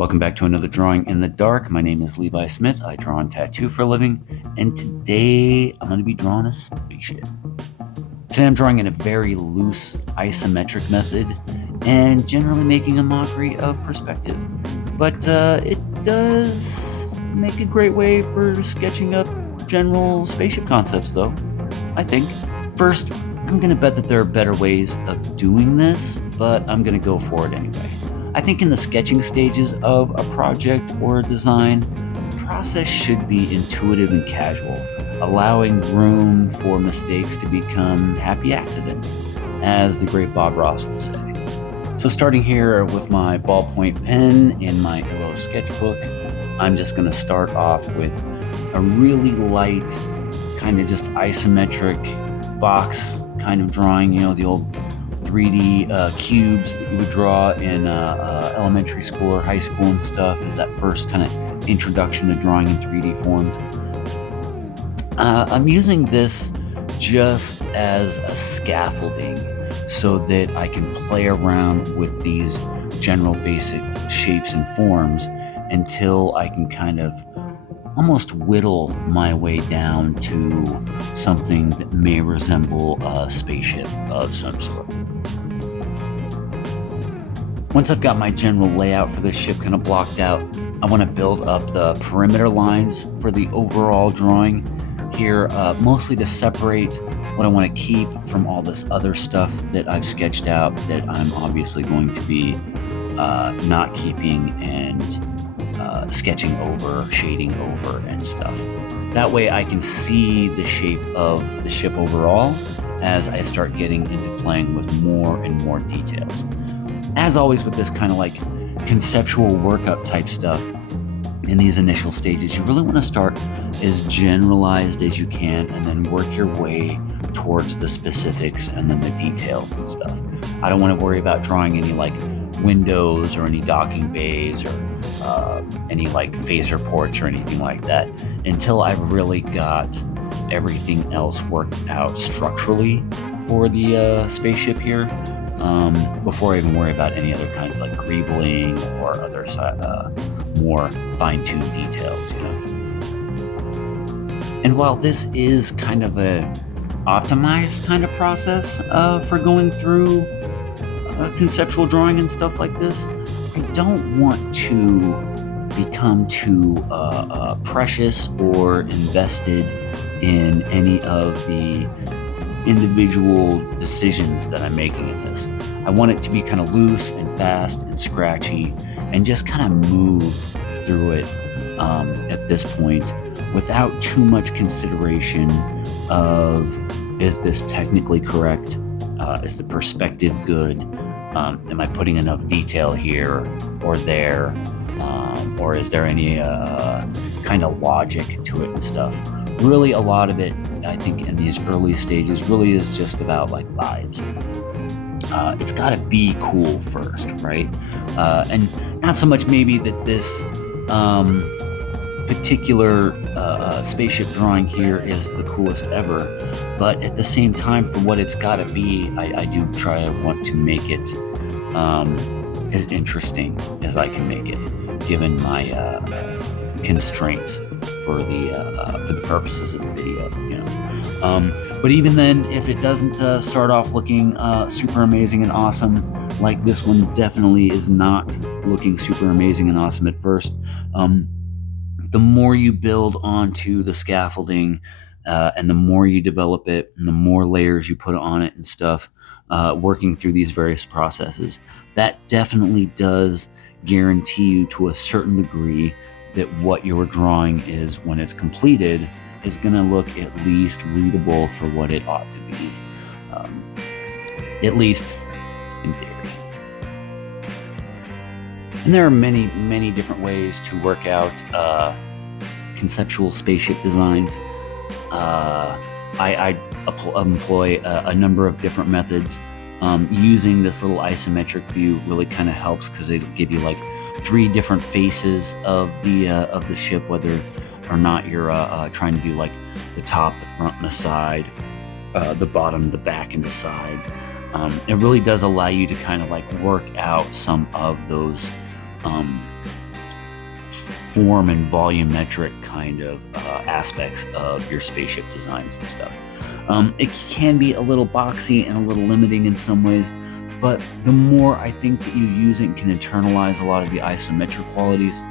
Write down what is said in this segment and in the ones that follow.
Welcome back to another Drawing in the Dark. My name is Levi Smith. I draw and tattoo for a living, and today I'm going to be drawing a spaceship. Today I'm drawing in a very loose isometric method and generally making a mockery of perspective. But it does make a great way for sketching up general spaceship concepts, though, I think. First, I'm going to bet that there are better ways of doing this, but I'm going to go for it anyway. I think in the sketching stages of a project or a design, the process should be intuitive and casual, allowing room for mistakes to become happy accidents, as the great Bob Ross would say. So starting here with my ballpoint pen in my Illo sketchbook, I'm just going to start off with a really light, kind of just isometric box kind of drawing, the old 3D cubes that you would draw in elementary school or high school and stuff, is that first kind of introduction to drawing in 3D forms. I'm using this just as a scaffolding so that I can play around with these general basic shapes and forms until I can kind of almost whittle my way down to something that may resemble a spaceship of some sort. Once I've got my general layout for this ship kind of blocked out, I want to build up the perimeter lines for the overall drawing here, mostly to separate what I want to keep from all this other stuff that I've sketched out that I'm obviously going to be not keeping and sketching over, shading over, and stuff. That way I can see the shape of the ship overall as I start getting into playing with more and more details. As always with this kind of like conceptual workup type stuff, in these initial stages, you really want to start as generalized as you can and then work your way towards the specifics and then the details and stuff. I don't want to worry about drawing any like windows or any docking bays or any like phaser ports or anything like that until I've really got everything else worked out structurally for the spaceship here, before I even worry about any other kinds like greebling or other more fine-tuned details, And while this is kind of a optimized kind of process for going through conceptual drawing and stuff like this, I don't want to become too precious or invested in any of the individual decisions that I'm making in this. I want it to be kind of loose and fast and scratchy and just kind of move through it at this point without too much consideration of, is this technically correct? Is the perspective good? Am I putting enough detail here or there? Or is there any kind of logic to it and stuff? Really, a lot of it, I think, in these early stages really is just about like vibes. It's got to be cool first, right? And not so much maybe that this particular spaceship drawing here is the coolest ever, but at the same time, for what it's got to be, I do want to make it as interesting as I can make it, given my constraints for the purposes of the video, But even then, if it doesn't start off looking super amazing and awesome, like this one definitely is not looking super amazing and awesome at first, the more you build onto the scaffolding and the more you develop it and the more layers you put on it and stuff, working through these various processes, that definitely does guarantee you to a certain degree that what you're drawing is, when it's completed, is going to look at least readable for what it ought to be, at least in theory. And there are many, many different ways to work out conceptual spaceship designs. I employ a number of different methods. Using this little isometric view really kind of helps because it'll give you like 3 different faces of the ship, whether or not you're trying to do like the top, the front, and the side, the bottom, the back, and the side. It really does allow you to kind of like work out some of those form and volumetric kind of aspects of your spaceship designs and stuff. It can be a little boxy and a little limiting in some ways, but the more I think that you use it and can internalize a lot of the isometric qualities,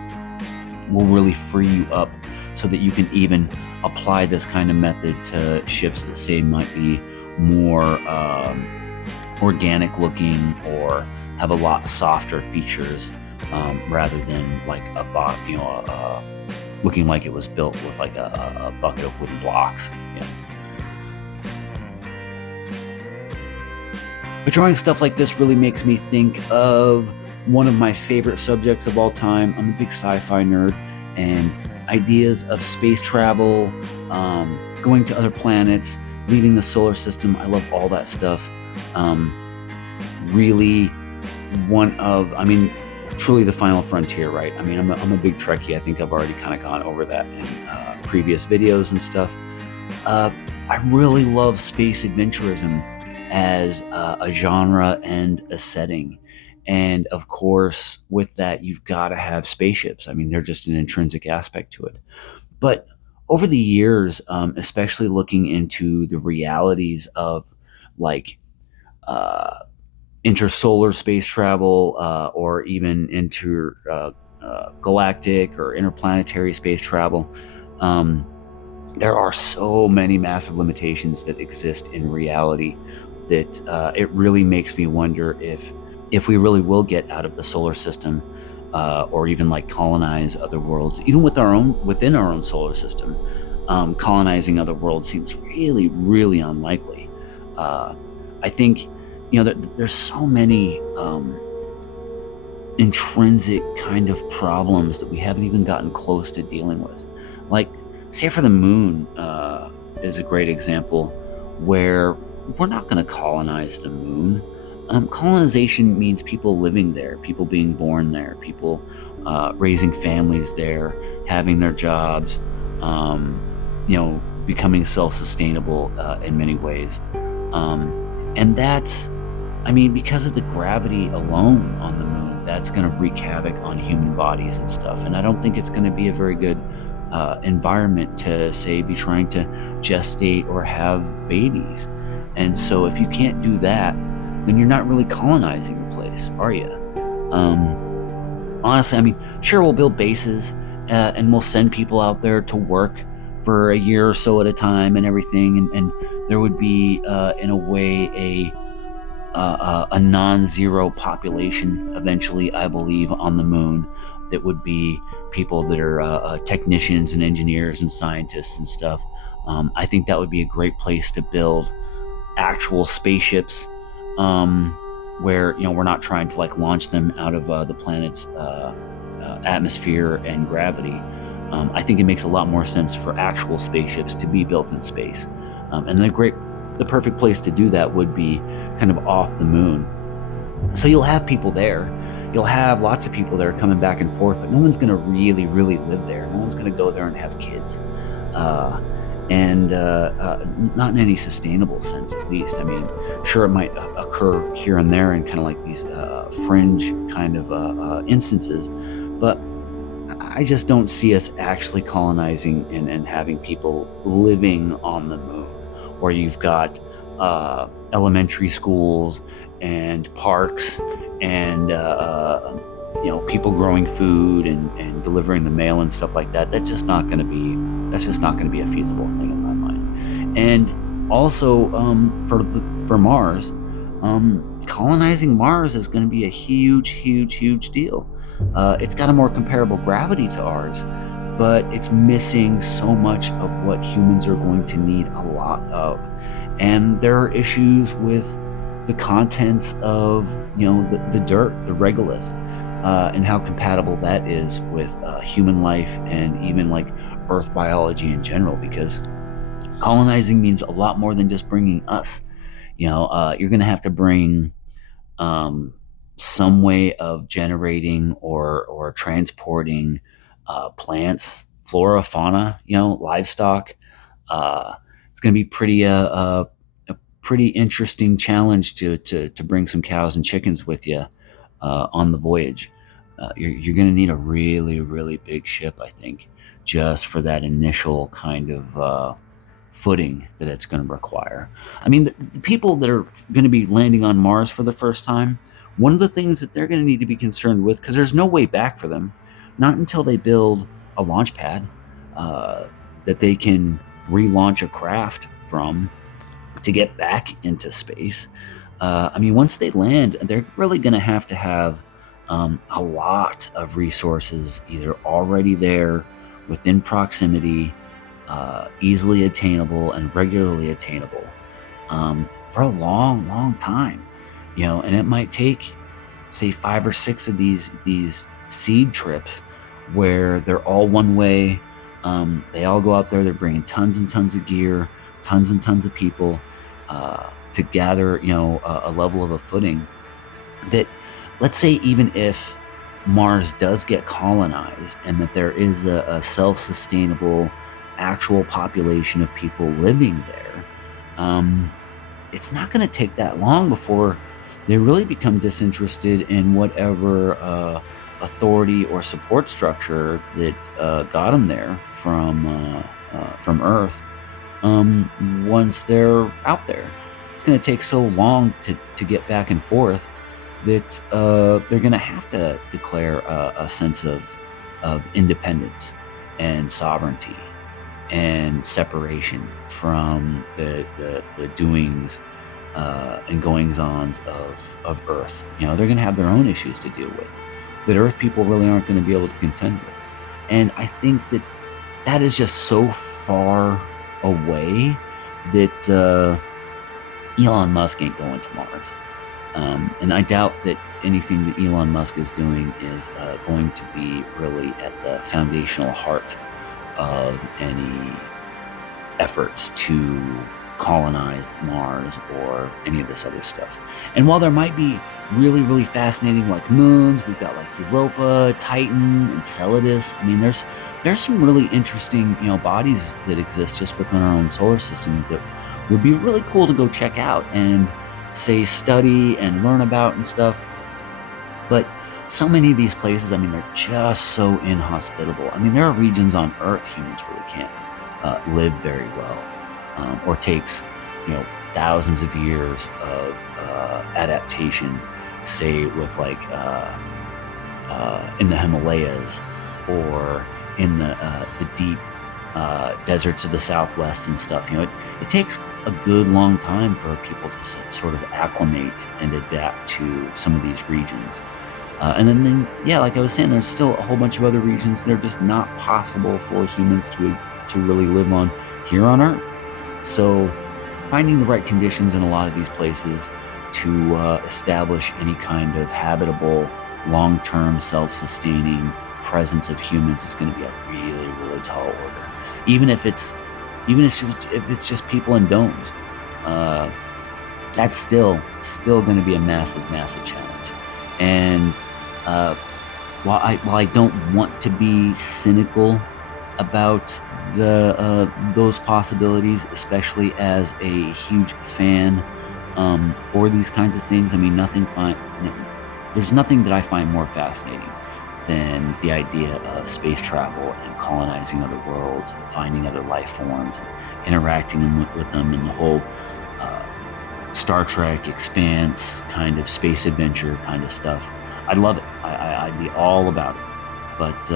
will really free you up so that you can even apply this kind of method to ships that say might be more organic looking or have a lot softer features, rather than like looking like it was built with like a bucket of wooden blocks. Yeah. But drawing stuff like this really makes me think of one of my favorite subjects of all time. I'm a big sci-fi nerd, and ideas of space travel, going to other planets, leaving the solar system. I love all that stuff. Really truly the final frontier, right? I mean, I'm a big Trekkie. I think I've already kind of gone over that in previous videos and stuff. I really love space adventurism as a genre and a setting. And of course, with that, you've got to have spaceships. I mean, they're just an intrinsic aspect to it. But over the years, especially looking into the realities of like intersolar space travel, or even galactic or interplanetary space travel, there are so many massive limitations that exist in reality that it really makes me wonder if we really will get out of the solar system, or even like colonize other worlds, even within our own solar system. Colonizing other worlds seems really, really unlikely. I think, there's so many intrinsic kind of problems that we haven't even gotten close to dealing with. Like, say for the moon is a great example where we're not going to colonize the moon. Colonization means people living there, people being born there, people raising families there, having their jobs, becoming self-sustainable in many ways. And that's, because of the gravity alone on the moon, that's going to wreak havoc on human bodies and stuff. And I don't think it's going to be a very good environment to, say, be trying to gestate or have babies. And so if you can't do that, then you're not really colonizing the place, are you? Honestly, sure, we'll build bases and we'll send people out there to work for a year or so at a time and everything, and there would be, in a way, a non-zero population eventually, I believe, on the moon that would be people that are technicians and engineers and scientists and stuff. I think that would be a great place to build actual spaceships, where we're not trying to like launch them out of the planet's atmosphere and gravity. I think it makes a lot more sense for actual spaceships to be built in space, and the perfect place to do that would be kind of off the moon. So you'll have people there. You'll have lots of people there coming back and forth, but no one's going to really, really live there. No one's going to go there and have kids. And not in any sustainable sense, at least. Sure, it might occur here and there in kind of like these fringe kind of instances, but I just don't see us actually colonizing and having people living on the moon, where you've got elementary schools and parks and people growing food and delivering the mail and stuff like that. That's just not going to be a feasible thing in my mind. And also, for Mars, colonizing Mars is going to be a huge, huge, huge deal. It's got a more comparable gravity to ours, but it's missing so much of what humans are going to need a lot of. And there are issues with the contents of, the dirt, the regolith, and how compatible that is with human life and even like Earth biology in general, because colonizing means a lot more than just bringing us. You're going to have to bring some way of generating or transporting plants, flora, fauna, livestock. It's going to be a pretty interesting challenge to bring some cows and chickens with you on the voyage. you're going to need a really, really big ship, I think, just for that initial kind of footing that it's going to require. I mean, the people that are going to be landing on Mars for the first time, one of the things that they're going to need to be concerned with, because there's no way back for them, not until they build a launch pad that they can relaunch a craft from to get back into space. I mean, once they land, they're really going to have a lot of resources either already there within proximity, easily attainable and regularly attainable for a long, long time. And it might take, say, 5 or 6 of these seed trips where they're all one way. They all go out there. They're bringing tons and tons of gear, tons and tons of people to gather, a level of a footing that, let's say, even if Mars does get colonized and that there is a self-sustainable actual population of people living there, it's not going to take that long before they really become disinterested in whatever authority or support structure that got them there from Earth. Once they're out there, it's going to take so long to get back and forth that they're going to have to declare a sense of independence and sovereignty and separation from the doings and goings-ons of Earth. They're going to have their own issues to deal with that Earth people really aren't going to be able to contend with. And I think that is just so far away that Elon Musk ain't going to Mars. And I doubt that anything that Elon Musk is doing is going to be really at the foundational heart of any efforts to colonize Mars or any of this other stuff. And while there might be really, really fascinating like moons, we've got like Europa, Titan, Enceladus. I mean, there's some really interesting bodies that exist just within our own solar system that would be really cool to go check out and say study and learn about and stuff. But so many of these places, I mean, they're just so inhospitable. I mean, there are regions on Earth humans really can't live very well, or takes thousands of years of adaptation, say with like in the Himalayas or in the deep deserts of the Southwest and stuff. It takes a good long time for people to sort of acclimate and adapt to some of these regions. And then, like I was saying, there's still a whole bunch of other regions that are just not possible for humans to really live on here on Earth. So finding the right conditions in a lot of these places to establish any kind of habitable, long-term, self-sustaining presence of humans is going to be a really, really tall order. Even if it's just people in domes, that's still going to be a massive, massive challenge. And while I don't want to be cynical about those possibilities, especially as a huge fan for these kinds of things, I mean, there's nothing that I find more fascinating than the idea of space travel and colonizing other worlds, finding other life forms, interacting with them, and the whole Star Trek, Expanse kind of space adventure kind of stuff. I'd love it. I'd be all about it. But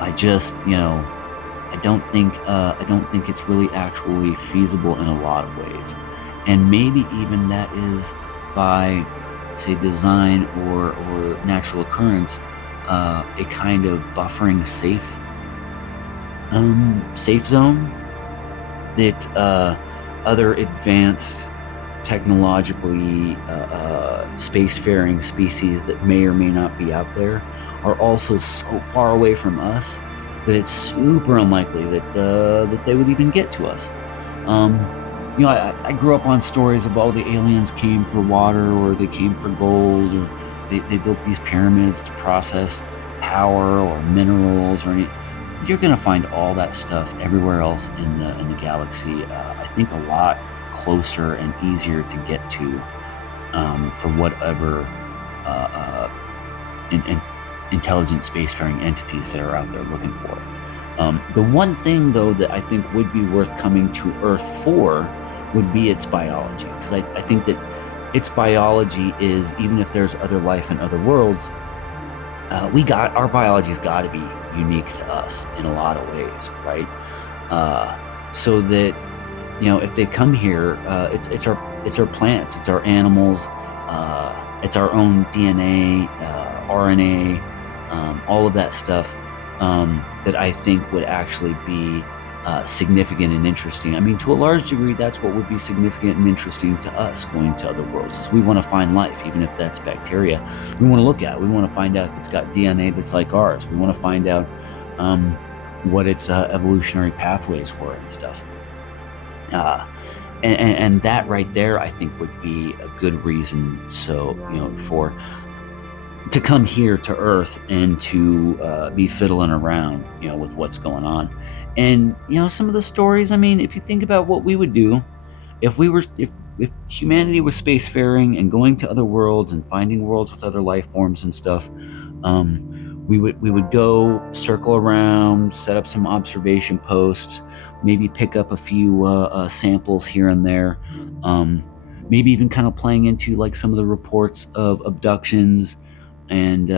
I just, I don't think it's really actually feasible in a lot of ways. And maybe even that is by, say, design or natural occurrence, a kind of buffering safe zone that other advanced technologically spacefaring species that may or may not be out there are also so far away from us that it's super unlikely that they would even get to us. I grew up on stories of all the aliens came for water, or they came for gold, or they built these pyramids to process power or minerals or anything. You're going to find all that stuff everywhere else in the galaxy. I think a lot closer and easier to get to for whatever in intelligent spacefaring entities that are out there looking for it. The one thing, though, that I think would be worth coming to Earth for would be its biology, because I think that its biology is, even if there's other life in other worlds, our biology's got to be unique to us in a lot of ways, right? So that, if they come here, it's our plants, it's our animals, it's our own DNA, RNA, all of that stuff that I think would actually be significant and interesting. I mean, to a large degree, that's what would be significant and interesting to us going to other worlds, is we want to find life, even if that's bacteria. We want to look at it. We want to find out if it's got DNA that's like ours. We want to find out what its evolutionary pathways were and stuff. And that right there, I think, would be a good reason. So, to come here to Earth and to be fiddling around, with what's going on. And, some of the stories, I mean, if you think about what we would do if humanity was spacefaring and going to other worlds and finding worlds with other life forms and stuff, we would go circle around, set up some observation posts, maybe pick up a few samples here and there, maybe even kind of playing into like some of the reports of abductions and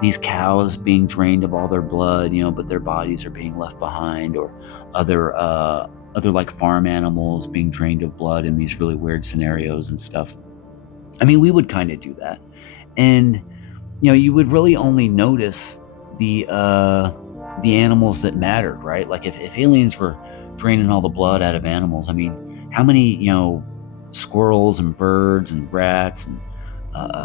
these cows being drained of all their blood, but their bodies are being left behind, or other like farm animals being drained of blood in these really weird scenarios and stuff. I mean, we would kind of do that, and you would really only notice the animals that mattered, right? Like if aliens were draining all the blood out of animals, I mean, how many squirrels and birds and rats and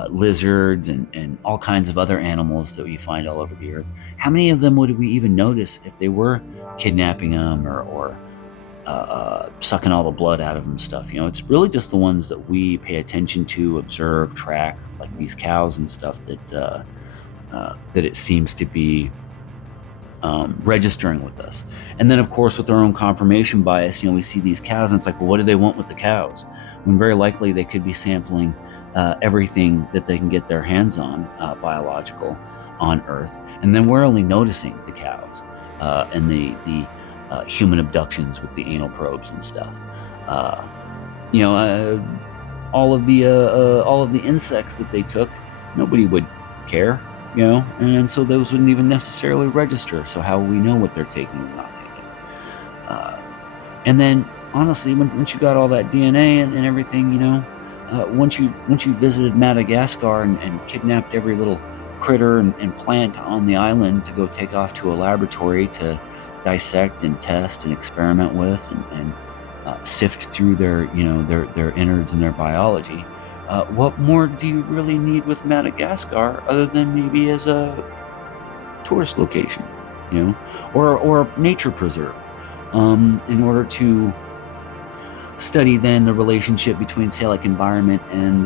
lizards and all kinds of other animals that we find all over the earth, how many of them would we even notice if they were kidnapping them or sucking all the blood out of them stuff? It's really just the ones that we pay attention to, observe, track, like these cows and stuff that it seems to be registering with us. And then, of course, with our own confirmation bias, we see these cows and it's like, well, what do they want with the cows? When very likely they could be sampling everything that they can get their hands on, biological, on Earth. And then we're only noticing the cows and the human abductions with the anal probes and stuff. All of the insects that they took, nobody would care, and so those wouldn't even necessarily register. So how will we know what they're taking and not taking? And then, honestly, once you got all that DNA and everything, once you visited Madagascar and kidnapped every little critter and plant on the island to go take off to a laboratory to dissect and test and experiment with and sift through their innards and their biology, what more do you really need with Madagascar other than maybe as a tourist location, or a nature preserve, in order to study then the relationship between, say, like environment and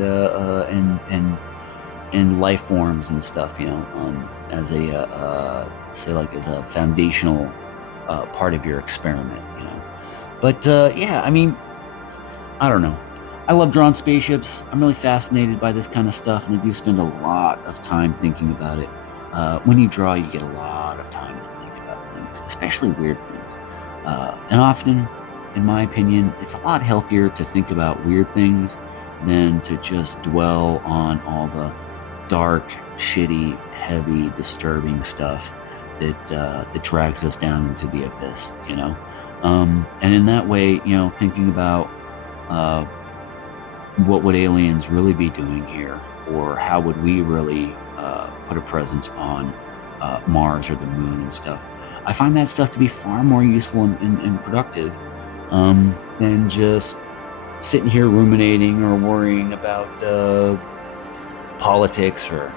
life forms and stuff, as a as a foundational part of your experiment, But I mean, I don't know. I love drawing spaceships. I'm really fascinated by this kind of stuff, and I do spend a lot of time thinking about it. When you draw, you get a lot of time to think about things, especially weird things. And often, in my opinion, it's a lot healthier to think about weird things than to just dwell on all the dark, shitty, heavy, disturbing stuff that drags us down into the abyss, And in that way, thinking about what would aliens really be doing here, or how would we really put a presence on Mars or the moon and stuff, I find that stuff to be far more useful and productive than just sitting here ruminating or worrying about politics or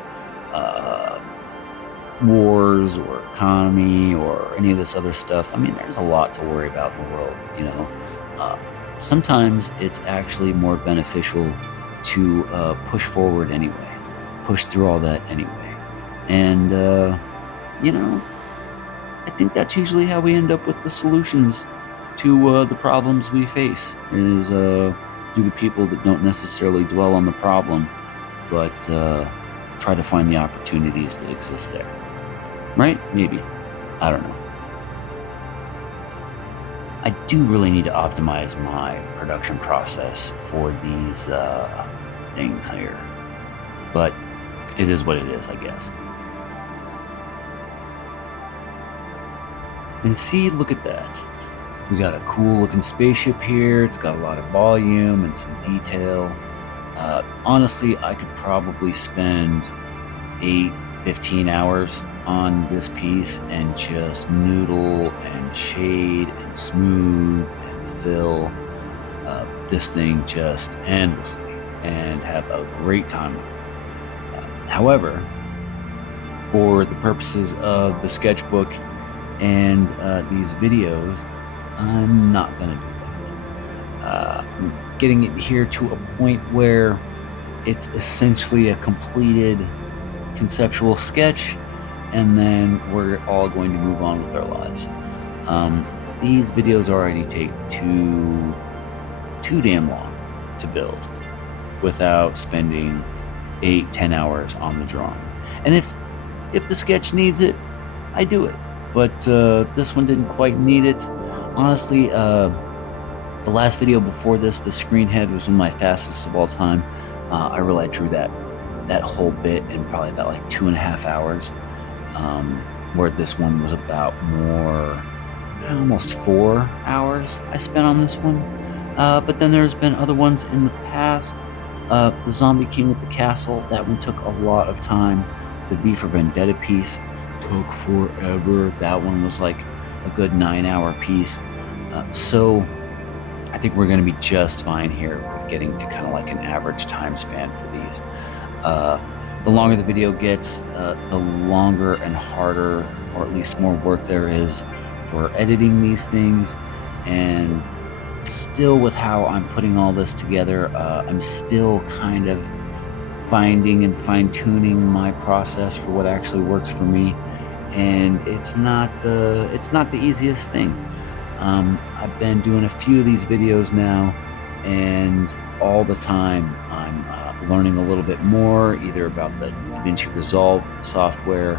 wars or economy or any of this other stuff. I mean, there's a lot to worry about in the world, Sometimes it's actually more beneficial to push forward anyway, push through all that anyway. And, I think that's usually how we end up with the solutions to the problems we face, is through the people that don't necessarily dwell on the problem, but try to find the opportunities that exist there. Right? Maybe. I don't know. I do really need to optimize my production process for these things here. But it is what it is, I guess. And see, look at that. We got a cool looking spaceship here. It's got a lot of volume and some detail. Honestly, I could probably spend 15 hours on this piece and just noodle and shade and smooth and fill this thing just endlessly and have a great time with it. However, for the purposes of the sketchbook and these videos, I'm not going to do that. I'm getting it here to a point where it's essentially a completed conceptual sketch, and then we're all going to move on with our lives. These videos already take too damn long to build without spending 8-10 hours on the drawing. And if the sketch needs it, I do it. But this one didn't quite need it. Honestly, the last video before this, the screen head, was one of my fastest of all time. I really drew that whole bit in probably about like 2.5 hours, where this one was about almost 4 hours I spent on this one. But then there's been other ones in the past. The Zombie King with the Castle, that one took a lot of time. The V for Vendetta piece took forever. That one was like a good 9-hour piece. So I think we're going to be just fine here with getting to kind of like an average time span for these. The longer the video gets, the longer and harder, or at least more work there is for editing these things. And still, with how I'm putting all this together, I'm still kind of finding and fine-tuning my process for what actually works for me. And it's not the easiest thing. I've been doing a few of these videos now, and all the time I'm learning a little bit more, either about the DaVinci Resolve software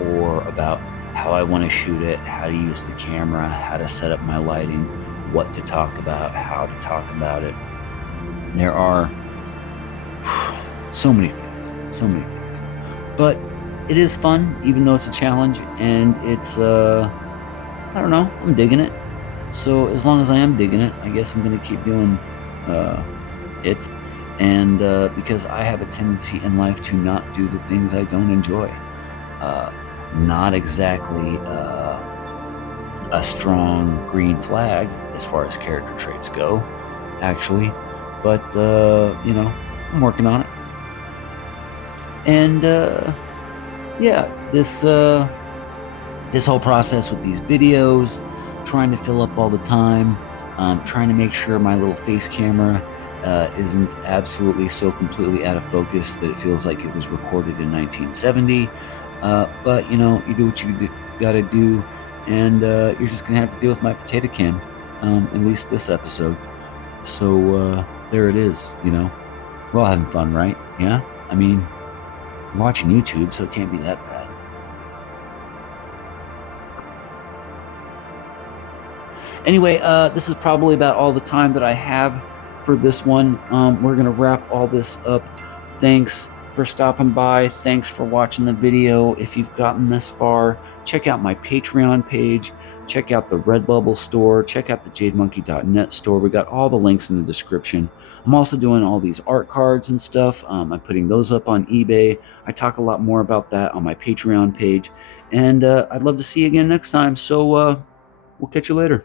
or about how I want to shoot it, how to use the camera, how to set up my lighting, what to talk about, how to talk about it. There are so many things. But it is fun, even though it's a challenge, and it's, I don't know, I'm digging it. So as long as I am digging it, I guess I'm going to keep doing it. And because I have a tendency in life to not do the things I don't enjoy. Not exactly a strong green flag as far as character traits go, actually. But, I'm working on it. And, yeah, this whole process with these videos, trying to fill up all the time, trying to make sure my little face camera isn't absolutely so completely out of focus that it feels like it was recorded in 1970. But, you do what you gotta do, and you're just gonna have to deal with my potato can, at least this episode. So there it is, We're all having fun, right? Yeah? I mean, I'm watching YouTube, so it can't be that bad. Anyway, this is probably about all the time that I have for this one. We're going to wrap all this up. Thanks for stopping by. Thanks for watching the video. If you've gotten this far, check out my Patreon page. Check out the Redbubble store. Check out the JadeMonkey.net store. We got all the links in the description. I'm also doing all these art cards and stuff. I'm putting those up on eBay. I talk a lot more about that on my Patreon page. And I'd love to see you again next time. So we'll catch you later.